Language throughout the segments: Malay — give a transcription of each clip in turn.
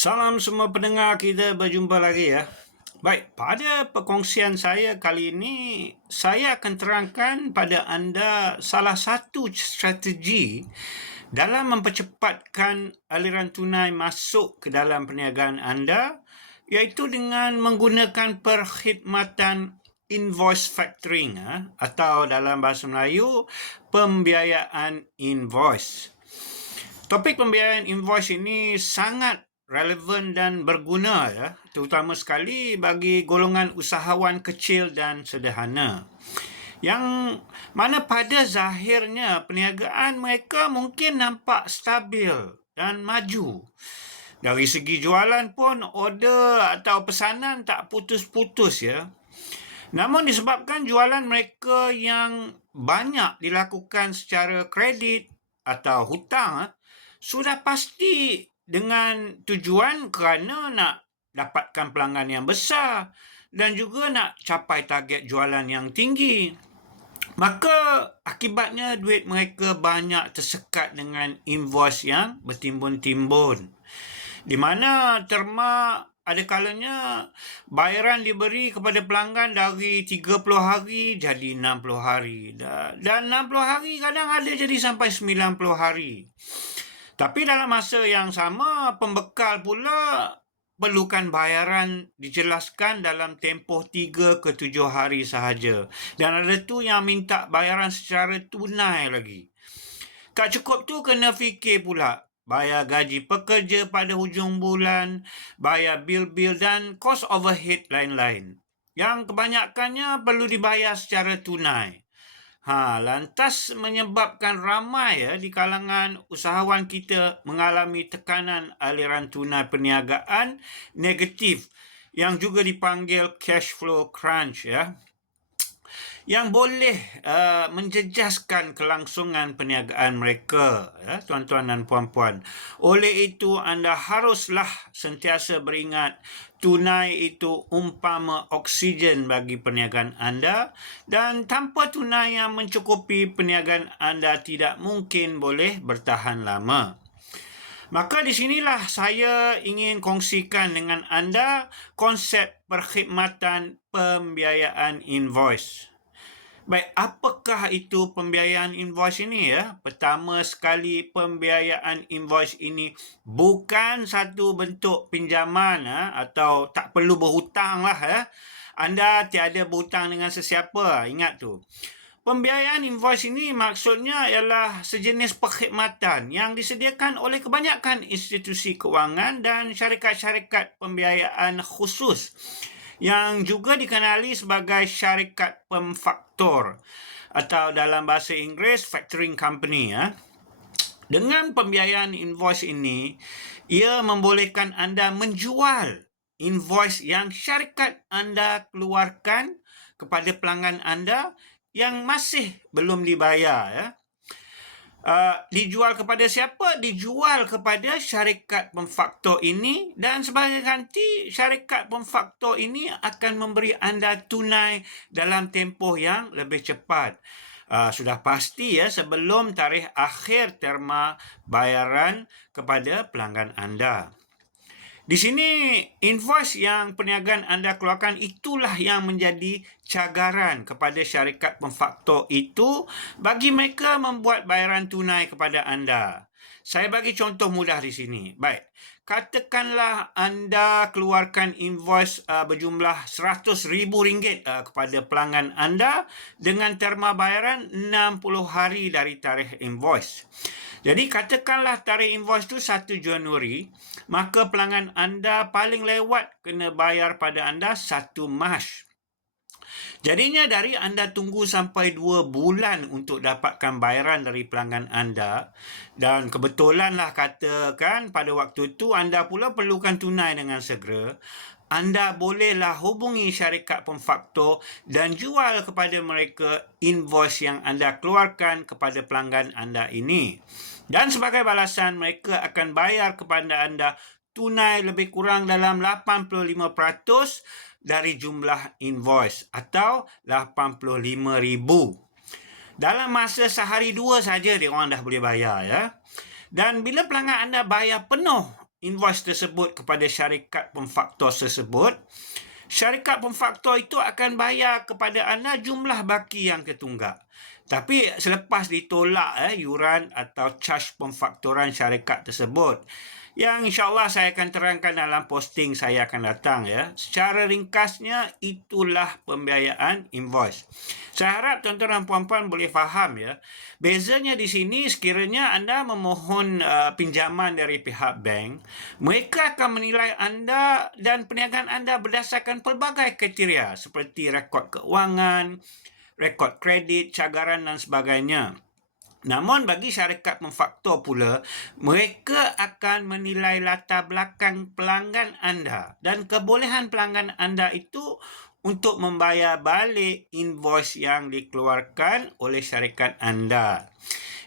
Salam semua pendengar, kita berjumpa lagi ya. Baik, pada perkongsian saya kali ini, saya akan terangkan pada anda salah satu strategi dalam mempercepatkan aliran tunai masuk ke dalam perniagaan anda, iaitu dengan menggunakan perkhidmatan invoice factoring atau dalam bahasa Melayu, pembiayaan invoice. Topik pembiayaan invoice ini sangat relevan dan berguna ya, terutama sekali bagi golongan usahawan kecil dan sederhana. Yang mana pada zahirnya perniagaan mereka mungkin nampak stabil dan maju. Dari segi jualan pun order atau pesanan tak putus-putus ya. Namun disebabkan jualan mereka yang banyak dilakukan secara kredit atau hutang, sudah pasti dengan tujuan kerana nak dapatkan pelanggan yang besar dan juga nak capai target jualan yang tinggi. Maka akibatnya duit mereka banyak tersekat dengan invoice yang bertimbun-timbun. Di mana terma ada kalanya bayaran diberi kepada pelanggan dari 30 hari jadi 60 hari. Dan 60 hari kadang ada jadi sampai 90 hari. Tapi dalam masa yang sama, pembekal pula perlukan bayaran dijelaskan dalam tempoh 3 ke 7 hari sahaja. Dan ada tu yang minta bayaran secara tunai lagi. Tak cukup tu kena fikir pula bayar gaji pekerja pada hujung bulan, bayar bil-bil dan kos overhead lain-lain. Yang kebanyakannya perlu dibayar secara tunai. Lantas menyebabkan ramai di kalangan usahawan kita mengalami tekanan aliran tunai perniagaan negatif yang juga dipanggil cash flow crunch ya, yang boleh menjejaskan kelangsungan perniagaan mereka ya, tuan-tuan dan puan-puan. Oleh itu anda haruslah sentiasa beringat tunai itu umpama oksigen bagi perniagaan anda, dan tanpa tunai yang mencukupi perniagaan anda tidak mungkin boleh bertahan lama. Maka di sinilah saya ingin kongsikan dengan anda konsep perkhidmatan pembiayaan invoice. Baik, apakah itu pembiayaan invoice ini ya? Pertama sekali, pembiayaan invoice ini bukan satu bentuk pinjaman atau tak perlu berhutang lah ya. Anda tiada berhutang dengan sesiapa, ingat tu. Pembiayaan invoice ini maksudnya ialah sejenis perkhidmatan yang disediakan oleh kebanyakan institusi kewangan dan syarikat-syarikat pembiayaan khusus yang juga dikenali sebagai syarikat pemfaktor atau dalam bahasa Inggeris factoring company ya. Dengan pembiayaan invoice ini, ia membolehkan anda menjual invoice yang syarikat anda keluarkan kepada pelanggan anda yang masih belum dibayar ya. Dijual kepada siapa? Dijual kepada syarikat pemfaktor ini, dan sebagai ganti syarikat pemfaktor ini akan memberi anda tunai dalam tempoh yang lebih cepat. Sudah pasti ya, sebelum tarikh akhir terma bayaran kepada pelanggan anda. Di sini invoice yang perniagaan anda keluarkan itulah yang menjadi cagaran kepada syarikat pemfaktor itu bagi mereka membuat bayaran tunai kepada anda. Saya bagi contoh mudah di sini. Baik, katakanlah anda keluarkan invoice berjumlah RM100,000 kepada pelanggan anda dengan terma bayaran 60 hari dari tarikh invoice. Jadi katakanlah tarikh invoice tu 1 Januari, maka pelanggan anda paling lewat kena bayar pada anda 1 Mac. Jadinya dari anda tunggu sampai 2 bulan untuk dapatkan bayaran dari pelanggan anda, dan kebetulanlah katakan pada waktu itu anda pula perlukan tunai dengan segera, anda bolehlah hubungi syarikat pemfaktor dan jual kepada mereka invoice yang anda keluarkan kepada pelanggan anda ini. Dan sebagai balasan, mereka akan bayar kepada anda tunai lebih kurang dalam 85% dari jumlah invoice atau RM85,000. Dalam masa sehari dua saja dia orang dah boleh bayar ya. Dan bila pelanggan anda bayar penuh invoice tersebut kepada syarikat pemfaktor tersebut, syarikat pemfaktor itu akan bayar kepada anda jumlah baki yang tertunggak. Tapi selepas ditolak yuran atau charge pemfaktoran syarikat tersebut, yang insyaAllah saya akan terangkan dalam posting saya akan datang ya. Secara ringkasnya, itulah pembiayaan invoice. Saya harap tuan-tuan dan puan-puan boleh faham ya. Bezanya di sini, sekiranya anda memohon pinjaman dari pihak bank, mereka akan menilai anda dan perniagaan anda berdasarkan pelbagai kriteria seperti rekod keuangan, rekod kredit, cagaran dan sebagainya. Namun bagi syarikat pemfaktor pula, mereka akan menilai latar belakang pelanggan anda dan kebolehan pelanggan anda itu untuk membayar balik invoice yang dikeluarkan oleh syarikat anda.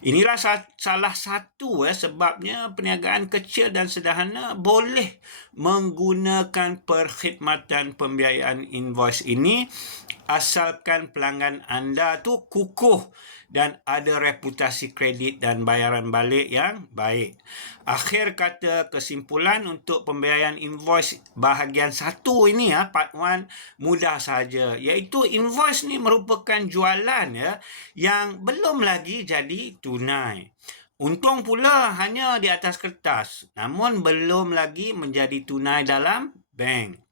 Inilah salah satu sebabnya perniagaan kecil dan sederhana boleh menggunakan perkhidmatan pembiayaan invoice ini asalkan pelanggan anda tu kukuh dan ada reputasi kredit dan bayaran balik yang baik. Akhir kata, kesimpulan untuk pembiayaan invoice bahagian 1 ini part 1 mudah saja, iaitu invoice ni merupakan jualan yang belum lagi jadi tunai. Untung pula hanya di atas kertas, namun belum lagi menjadi tunai dalam bank.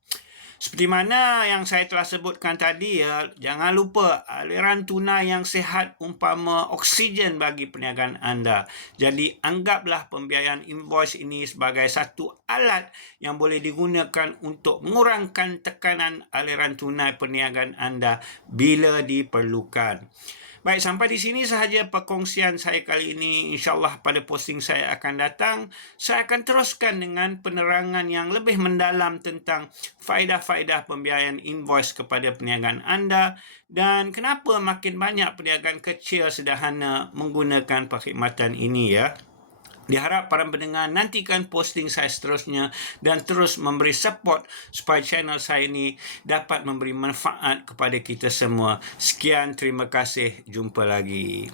Seperti mana yang saya telah sebutkan tadi jangan lupa aliran tunai yang sihat umpama oksigen bagi perniagaan anda. Jadi anggaplah pembiayaan invoice ini sebagai satu alat yang boleh digunakan untuk mengurangkan tekanan aliran tunai perniagaan anda bila diperlukan. Baik, sampai di sini sahaja perkongsian saya kali ini. InsyaAllah pada posting saya akan datang, saya akan teruskan dengan penerangan yang lebih mendalam tentang faedah-faedah pembiayaan invoice kepada perniagaan anda dan kenapa makin banyak perniagaan kecil sederhana menggunakan perkhidmatan ini ya. Diharap para pendengar nantikan posting saya seterusnya dan terus memberi support supaya channel saya ini dapat memberi manfaat kepada kita semua. Sekian, terima kasih. Jumpa lagi.